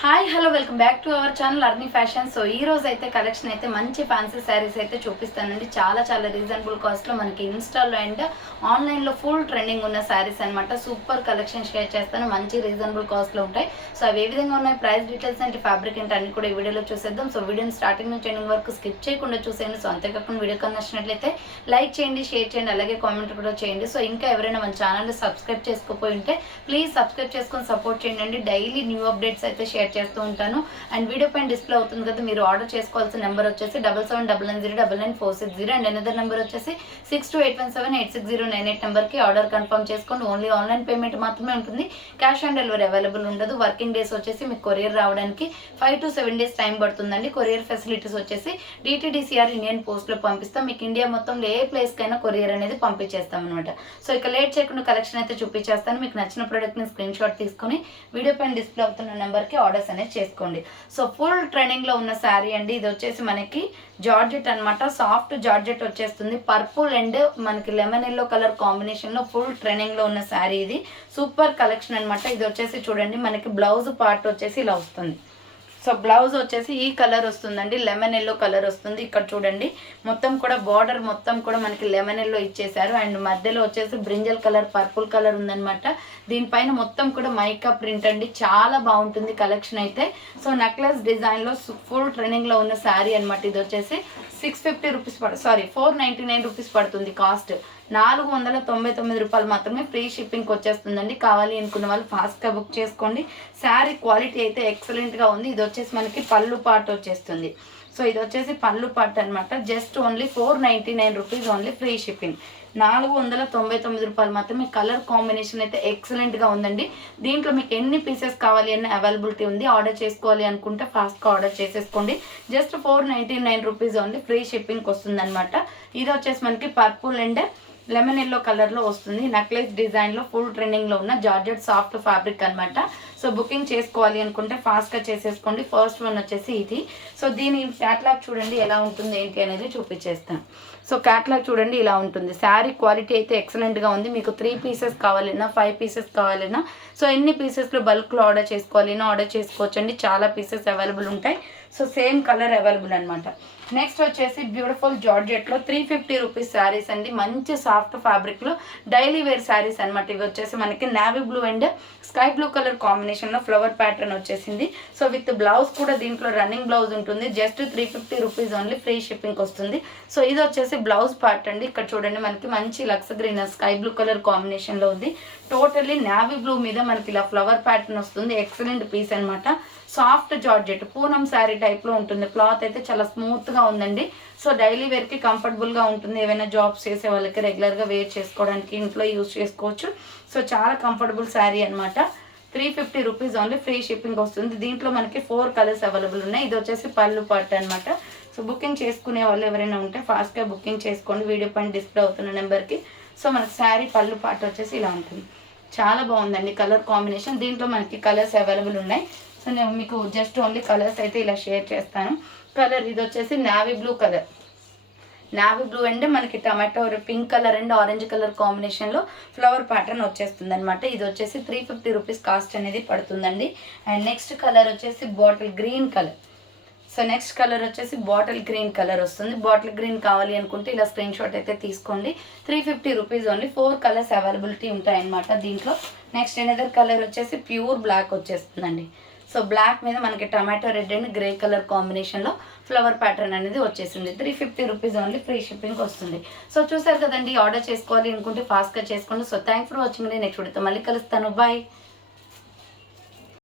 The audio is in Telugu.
Hi hello welcome back to our channel Arni fashion. So ఈ రోజు అయితే కలెక్షన్ అయితే మంచి ఫ్యాన్సీ శారీస్ అయితే చూపిస్తానండి. చాలా రీజనబుల్ కాస్ట్లో మనకి ఇన్స్టాలో అండ్ ఆన్లైన్లో ఫుల్ ట్రెండింగ్ ఉన్న శారీస్ అనమాట. సూపర్ కలెక్షన్ షేర్ చేస్తాను, మంచి రీజనబుల్ కాస్ట్లో ఉంటాయి. సో అవి ఏ విధంగా ఉన్నాయి, ప్రైస్ డీటెయిల్స్ అంటే ఫ్యాబ్రిక్ అంటే అన్ని కూడా ఈ వీడియోలో చూసేద్దాం. సో వీడియోని స్టార్టింగ్ నుంచి ఎండింగ్ వరకు స్కిప్ చేయకుండా చూసేయండి. సో అంతేకాకుండా వీడియో కన్నా నచ్చినట్లయితే లైక్ చేయండి, షేర్ చేయండి, అలాగే కామెంట్ కూడా చేయండి. సో ఇంకా ఎవరైనా మన ఛానల్ని సబ్స్క్రైబ్ చేసుకోపోయి ఉంటే ప్లీజ్ సబ్స్క్రైబ్ చేసుకొని సపోర్ట్ చేయండి. డైలీ న్యూ అప్డేట్స్ అయితే షేర్ చేస్తూ ఉంటాను. అండ్ వీడియో పైన డిస్ప్లే అవుతుంది కదా, మీరు ఆర్డర్ చేసుకోవాల్సిన నెంబర్ వచ్చేసి 7799099460 అండ్ అనదర్ నెంబర్ వచ్చేసి 6281786098 నెంబర్కి ఆర్డర్ కన్ఫర్మ్ చేసుకోండి. ఓన్లీ ఆన్లైన్ పేమెంట్ మాత్రమే ఉంటుంది, క్యాష్ ఆన్ డెలివరీ అవైలబుల్ ఉండదు. వర్కింగ్ డేస్ వచ్చేసి మీకు కొరియర్ రావడానికి 5 to 7 days టైం పడుతుందండి. కొరియర్ ఫెసిలిటీస్ వచ్చేసి DTDCR ఇండియన్ పోస్ట్లో పంపిస్తాం. మీకు ఇండియా మొత్తంలో ఏ ప్లేస్కైనా కొరియర్ అనేది పంపించేస్తాం అనమాట. సో ఇక లేట్ చేయకుండా కలెక్షన్ అయితే చూపించేస్తాను. మీకు నచ్చిన ప్రోడక్ట్ని స్క్రీన్ షాట్ తీసుకొని వీడియో పైన డిస్ప్లే అవుతున్న నెంబర్కి ఆర్డర్స్ అనేది చేసుకోండి. సో ఫుల్ ట్రెండింగ్ లో ఉన్న శారీ అండి. ఇది వచ్చేసి మనకి జార్జెట్ అనమాట. సాఫ్ట్ జార్జెట్ వచ్చేస్తుంది. పర్పుల్ అండ్ మనకి లెమన్ ఎల్లో కలర్ కాంబినేషన్ లో ఫుల్ ట్రెండింగ్ లో ఉన్న శారీ. ఇది సూపర్ కలెక్షన్ అనమాట. ఇది వచ్చేసి చూడండి, మనకి బ్లౌజ్ పార్ట్ వచ్చేసి ఇలా వస్తుంది. సో బ్లౌజ్ వచ్చేసి ఈ కలర్ వస్తుందండి, లెమన్ ఎల్లో కలర్ వస్తుంది. ఇక్కడ చూడండి, మొత్తం కూడా బార్డర్ మొత్తం కూడా మనకి లెమన్ ఎల్లో ఇచ్చేసారు. అండ్ మధ్యలో వచ్చేసి బ్రింజల్ కలర్, పర్పుల్ కలర్ ఉందనమాట. దీనిపైన మొత్తం కూడా మైకా ప్రింట్ అండి, చాలా బాగుంటుంది కలెక్షన్ అయితే. సో నెక్లెస్ డిజైన్లో ఫుల్ ట్రెండింగ్లో ఉన్న శారీ అనమాట. ఇది వచ్చేసి 650 రూపీస్ 499 రూపీస్ పడుతుంది కాస్ట్. 499 రూపాయలు మాత్రమే ఫ్రీ షిప్పింగ్కి వచ్చేస్తుందండి. కావాలి అనుకున్న వాళ్ళు ఫాస్ట్గా బుక్ చేసుకోండి. శారీ క్వాలిటీ అయితే ఎక్సలెంట్గా ఉంది. ఇది వచ్చేసి మనకి పళ్ళు పార్ట్ వచ్చేస్తుంది. సో ఇది వచ్చేసి పళ్ళు పార్ట్ అనమాట. Just only 499 rupees, only free shipping. 499 రూపాయలు మాత్రమే. కలర్ కాంబినేషన్ అయితే ఎక్సలెంట్గా ఉందండి. దీంట్లో మీకు ఎన్ని పీసెస్ కావాలి అన్న అవైలబిలిటీ ఉంది. ఆర్డర్ చేసుకోవాలి అనుకుంటే ఫాస్ట్గా ఆర్డర్ చేసేసుకోండి. జస్ట్ 499 రూపీస్ ఓన్లీ ఫ్రీ షిప్పింగ్కి వస్తుంది అనమాట. ఇది వచ్చేసి మనకి పర్పుల్ అండ్ లెమన్ ఎల్లో కలర్లో వస్తుంది. నెక్లెస్ డిజైన్లో ఫుల్ ట్రెండింగ్లో ఉన్న జార్జెట్ సాఫ్ట్ ఫ్యాబ్రిక్ అనమాట. సో బుకింగ్ చేసుకోవాలి అనుకుంటే ఫాస్ట్గా చేసేసుకోండి. ఫస్ట్ వన్ వచ్చేసి ఇది. సో దీని క్యాటలాగ్ చూడండి ఎలా ఉంటుంది ఏంటి అనేది చూపించేస్తాను. సో క్యాటలాగ్ చూడండి ఇలా ఉంటుంది. శారీ క్వాలిటీ అయితే ఎక్సలెంట్గా ఉంది. మీకు 3 పీసెస్ కావాలన్నా 5 పీసెస్ కావాలన్నా, సో ఎన్ని పీసెస్లో బల్క్లో ఆర్డర్ చేసుకోవాలన్నా ఆర్డర్ చేసుకోవచ్చండి. చాలా పీసెస్ అవైలబుల్ ఉంటాయి. సో సేమ్ కలర్ అవైలబుల్ అనమాట. నెక్స్ట్ వచ్చేసి బ్యూటిఫుల్ జార్జెట్లో 350 రూపీస్ శారీస్ అండి. మంచి సాఫ్ట్ ఫ్యాబ్రిక్లో డైలీ వేర్ శారీస్ అనమాట. ఇవి వచ్చేసి మనకి navy blue and sky blue colour కాంబినేషన్లో ఫ్లవర్ ప్యాటర్న్ వచ్చేసింది. సో విత్ బ్లౌజ్ కూడా దీంట్లో రన్నింగ్ బ్లౌజ్ ఉంటుంది. Just 350 rupees only free shipping వస్తుంది. సో ఇది వచ్చేసి బ్లౌజ్ పార్ట్ అండి. ఇక్కడ చూడండి, మనకి మంచి లక్స్ గ్రీన్ స్కై బ్లూ కలర్ కాంబినేషన్లో ఉంది. టోటల్లీ నావీ బ్లూ మీద మనకి ఇలా ఫ్లవర్ ప్యాటర్న్ వస్తుంది. ఎక్సలెంట్ పీస్ అనమాట. సాఫ్ట్ జార్జెట్ పూనం శారీ టైప్లో ఉంటుంది. క్లాత్ అయితే చాలా స్మూత్గా ఉందండి. సో డైలీ వేర్కి కంఫర్టబుల్గా ఉంటుంది. ఏవైనా జాబ్స్ చేసే వాళ్ళకి రెగ్యులర్గా వేర్ చేసుకోవడానికి, ఇంట్లో యూజ్ చేసుకోవచ్చు. సో చాలా కంఫర్టబుల్ శారీ అనమాట. 350 రూపీస్ ఓన్లీ ఫ్రీ షిప్పింగ్ వస్తుంది. దీంట్లో మనకి 4 కలర్స్ అవైలబుల్ ఉన్నాయి. ఇది వచ్చేసి పళ్ళు పార్ట్ అనమాట. సో బుకింగ్ చేసుకునే వాళ్ళు ఎవరైనా ఉంటే ఫాస్ట్గా బుకింగ్ చేసుకోండి వీడియో పైన డిస్ప్లే అవుతున్న నెంబర్కి. సో మనకి శారీ పళ్ళు పార్ట్ వచ్చేసి ఇలా ఉంటుంది. చాలా బాగుందండి కలర్ కాంబినేషన్. దీంట్లో మనకి కలర్స్ అవైలబుల్ ఉన్నాయి. సో నేను మీకు జస్ట్ ఓన్లీ కలర్స్ అయితే ఇలా షేర్ చేస్తాను. కలర్ ఇది వచ్చేసి navy blue colour. Navy blue అంటే మనకి tomato pink colour and orange colour కాంబినేషన్లో ఫ్లవర్ ప్యాటర్న్ వచ్చేస్తుంది అనమాట. ఇది వచ్చేసి 350 రూపీస్ కాస్ట్ అనేది పడుతుందండి. అండ్ నెక్స్ట్ కలర్ వచ్చేసి bottle green colour. So next colour వచ్చేసి బాటిల్ గ్రీన్ కలర్ వస్తుంది. బాటిల్ గ్రీన్ కావాలి అనుకుంటే ఇలా స్క్రీన్ షాట్ అయితే తీసుకోండి. 350 రూపీస్ ఓన్లీ. 4 కలర్స్ అవైలబిలిటీ ఉంటాయన్నమాట దీంట్లో. నెక్స్ట్ ఎనదర్ కలర్ వచ్చేసి ప్యూర్ బ్లాక్ వచ్చేస్తుందండి. సో బ్లాక్ మీద మనకి tomato red and grey colour కాంబినేషన్లో ఫ్లవర్ ప్యాటర్న్ అనేది వచ్చేసింది. 350 రూపీస్ ఓన్లీ ఫ్రీ షిప్పింగ్ వస్తుంది. సో చూసారు కదండి, ఆర్డర్ చేసుకోవాలి అనుకుంటే ఫాస్ట్గా చేసుకోండి. So thanks for watching. Next వీడియోతో మళ్ళీ కలుస్తాను. బాయ్.